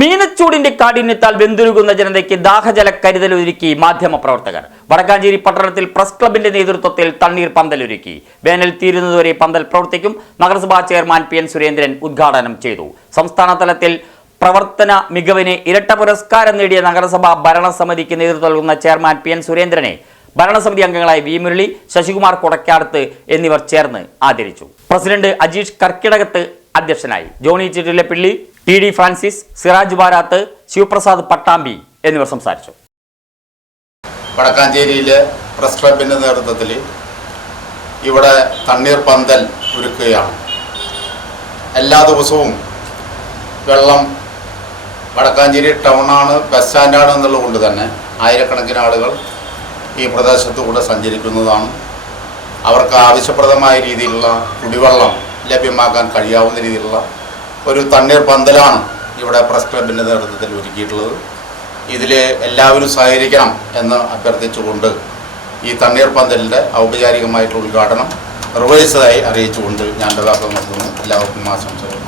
മീനച്ചൂടിന്റെ കാഠിന്യത്താൽ വെന്തുരുകുന്ന ജനതയ്ക്ക് ദാഹജല കരുതലൊരുക്കി മാധ്യമപ്രവർത്തകർ. വടക്കാഞ്ചേരി പട്ടണത്തിൽ പ്രസ് ക്ലബിന്റെ നേതൃത്വത്തിൽ തണ്ണീർ പന്തലൊരുക്കി. വേനൽ തീരുന്നതുവരെ പന്തൽ പ്രവർത്തിക്കും. നഗരസഭാ ചെയർമാൻ പി.എൻ. സുരേന്ദ്രൻ ഉദ്ഘാടനം ചെയ്തു. സംസ്ഥാന തലത്തിൽ പ്രവർത്തന മികവിന് ഇരട്ട പുരസ്കാരം നേടിയ നഗരസഭാ ഭരണസമിതിക്ക് നേതൃത്വം നൽകുന്ന ചെയർമാൻ പി.എൻ. സുരേന്ദ്രനെ ഭരണസമിതി അംഗങ്ങളായ വി. മുരളി, ശശികുമാർ കൊടക്കാടത്ത് എന്നിവർ ചേർന്ന് ആദരിച്ചു. പ്രസിഡന്റ് അജീഷ് കർക്കിടകത്ത് അധ്യക്ഷനായി. ജോണി ചിറ്റിലപ്പിള്ളി, ടി.ഡി. ഫ്രാൻസിസ്, സിറാജ് ബാരാത്ത്, ശിവപ്രസാദ് പട്ടാമ്പി എന്നിവർ സംസാരിച്ചു. വടക്കാഞ്ചേരിയിലെ പ്രസ് ക്ലബിൻ്റെ നേതൃത്വത്തിൽ ഇവിടെ തണ്ണീർ പന്തൽ ഒരുക്കുകയാണ്. എല്ലാ ദിവസവും വെള്ളം വടക്കാഞ്ചേരി ടൗണാണ്, ബസ് സ്റ്റാൻഡാണ് എന്നുള്ളതുകൊണ്ട് തന്നെ ആയിരക്കണക്കിന് ആളുകൾ ഈ പ്രദേശത്തുകൂടെ സഞ്ചരിക്കുന്നതാണ്. അവർക്ക് ആവശ്യപ്രദമായ രീതിയിലുള്ള കുടിവെള്ളം ലഭ്യമാക്കാൻ കഴിയാവുന്ന രീതിയിലുള്ള ഒരു തണ്ണീർ പന്തലാണ് ഇവിടെ പ്രസ് ക്ലബിൻ്റെ നേതൃത്വത്തിൽ ഒരുക്കിയിട്ടുള്ളത്. ഇതിൽ എല്ലാവരും സഹകരിക്കണം എന്ന് അഭ്യർത്ഥിച്ചുകൊണ്ട് ഈ തണ്ണീർ പന്തലിൻ്റെ ഔപചാരികമായിട്ടുള്ള ഉദ്ഘാടനം നിർവഹിച്ചതായി അറിയിച്ചുകൊണ്ട് ഞാൻ വാക്കുകൾ നിർത്തുന്നു. എല്ലാവർക്കും ആശംസകൾ.